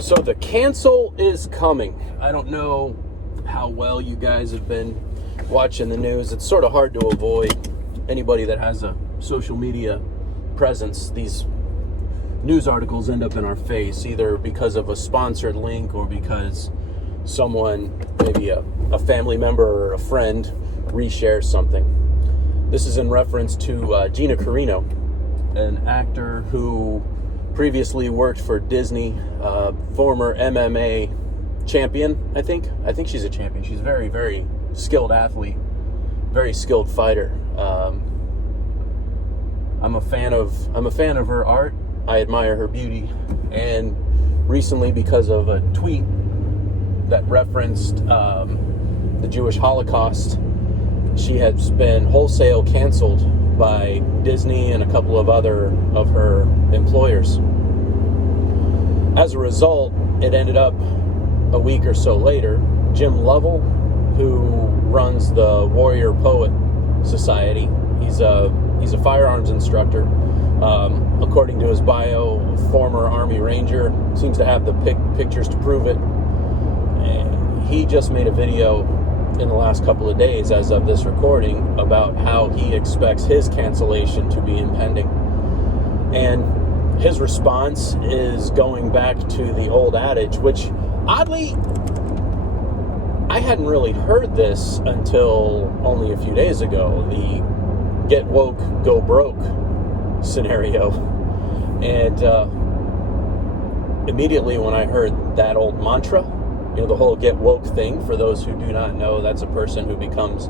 So the cancel is coming. I don't know how well you guys have been watching the news. It's sort of hard to avoid anybody that has a social media presence. These news articles end up in our face, either because of a sponsored link or because someone, maybe a family member or a friend, reshares something. This is in reference to Gina Carano, an actor who previously worked for Disney, former MMA champion, I think she's a champion. She's a very, very skilled athlete, very skilled fighter. I'm a fan of her art. I admire her beauty. And recently, because of a tweet that referenced the Jewish Holocaust, she has been wholesale canceled by Disney and a couple of other of her employers. As a result, it ended up a week or so later, Jim Lovell, who runs the Warrior Poet Society, he's a firearms instructor. According to his bio, former Army Ranger, seems to have the pictures to prove it. And he just made a video in the last couple of days, as of this recording, about how he expects his cancellation to be impending. And his response is going back to the old adage, which oddly, I hadn't really heard this until only a few days ago, the get woke, go broke scenario. And immediately when I heard that old mantra, the whole get woke thing, for those who do not know, that's a person who becomes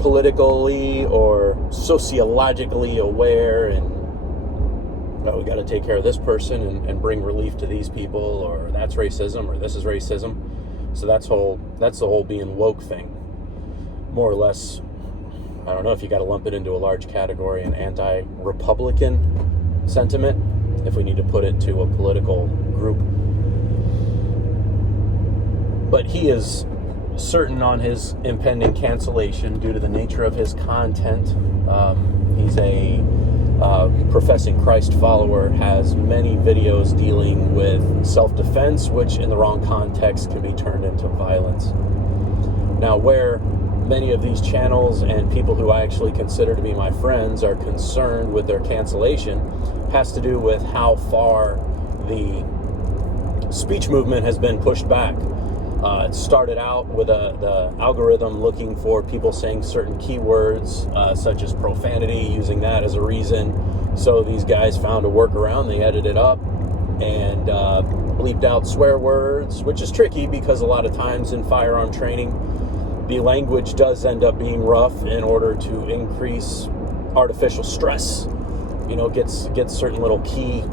politically or sociologically aware and, we got to take care of this person and bring relief to these people, or that's racism, or this is racism. So that's the whole being woke thing. More or less, I don't know if you got to lump it into a large category, an anti-Republican sentiment, if we need to put it to a political group. But he is certain on his impending cancellation due to the nature of his content. He's a professing Christ follower, has many videos dealing with self-defense, which in the wrong context can be turned into violence. Now, where many of these channels and people who I actually consider to be my friends are concerned with their cancellation has to do with how far the speech movement has been pushed back. It started out with the algorithm looking for people saying certain keywords, such as profanity, using that as a reason. So these guys found a workaround. They edited up and bleeped out swear words, which is tricky because a lot of times in firearm training, the language does end up being rough in order to increase artificial stress. Gets certain little key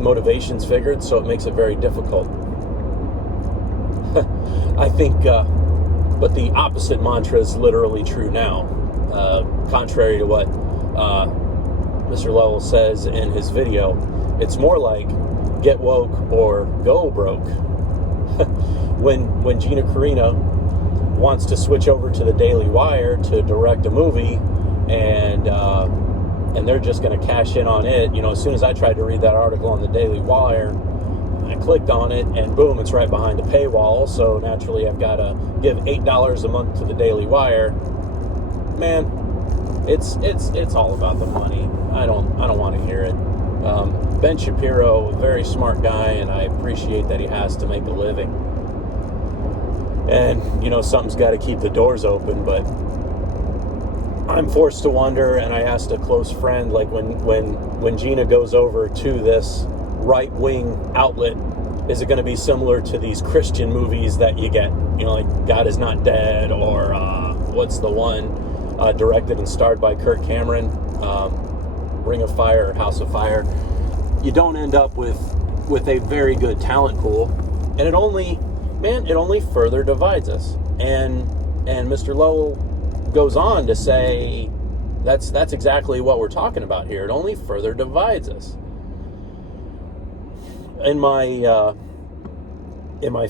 motivations figured, so it makes it very difficult. I think, but the opposite mantra is literally true now. Contrary to what Mr. Lovell says in his video, it's more like get woke or go broke. When Gina Carano wants to switch over to the Daily Wire to direct a movie, and they're just going to cash in on it. As soon as I tried to read that article on the Daily Wire, I clicked on it, and boom, it's right behind a paywall. So naturally, I've got to give $8 a month to the Daily Wire. Man, it's all about the money. I don't want to hear it. Ben Shapiro, a very smart guy, and I appreciate that he has to make a living. And something's got to keep the doors open. But I'm forced to wonder, and I asked a close friend, like when Gina goes over to this right-wing outlet, is it going to be similar to these Christian movies that you get, like God Is Not Dead, or what's the one directed and starred by Kirk Cameron, Ring of Fire or House of Fire? You don't end up with a very good talent pool, and it only further divides us. And Mr. Lovell goes on to say that's exactly what we're talking about here. It only further divides us. In my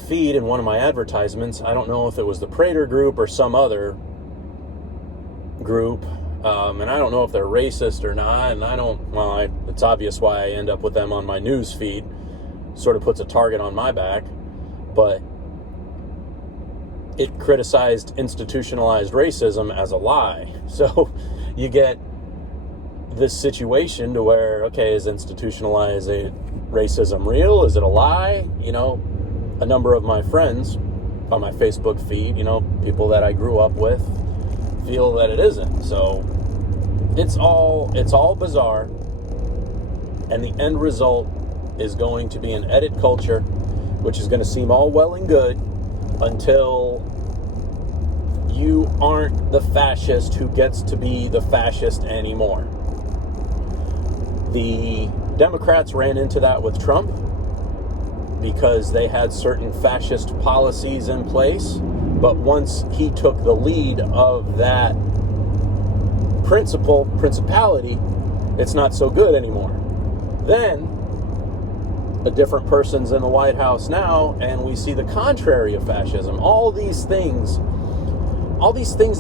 feed, in one of my advertisements, I don't know if it was the Prater Group or some other group, and I don't know if they're racist or not, and it's obvious why I end up with them on my news feed. sort of puts a target on my back, but it criticized institutionalized racism as a lie. So you get this situation to where, okay, is institutionalized racism real? Is it a lie? You know, a number of my friends on my Facebook feed, you know, people that I grew up with, feel that it isn't. So it's all bizarre, and the end result is going to be an edit culture, which is going to seem all well and good until you aren't the fascist who gets to be the fascist anymore. The Democrats ran into that with Trump because they had certain fascist policies in place, but once he took the lead of that principality, it's not so good anymore. Then a different person's in the White House now, and we see the contrary of fascism. All these things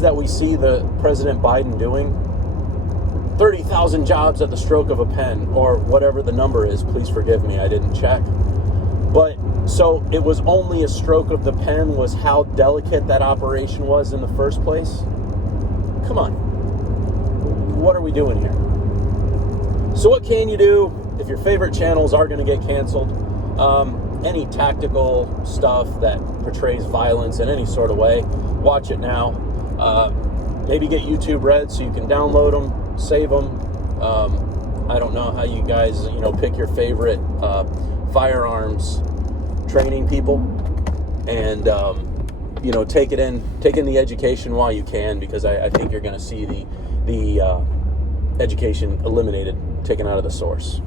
that we see the President Biden doing, 30,000 jobs at the stroke of a pen, or whatever the number is. Please forgive me, I didn't check. But so it was only a stroke of the pen was how delicate that operation was in the first place? Come on. What are we doing here? So what can you do if your favorite channels are going to get canceled? Any tactical stuff that portrays violence in any sort of way, watch it now. Maybe get YouTube Red so you can download them, save them. I don't know how you guys, pick your favorite firearms training people, and take in the education while you can, because I think you're going to see the education eliminated, taken out of the source.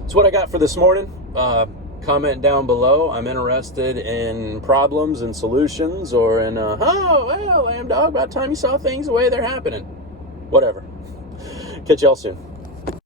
That's what I got for this morning. Comment down below. I'm interested in problems and solutions, or in lamb dog, about time you saw things the way they're happening. Whatever. Catch y'all soon.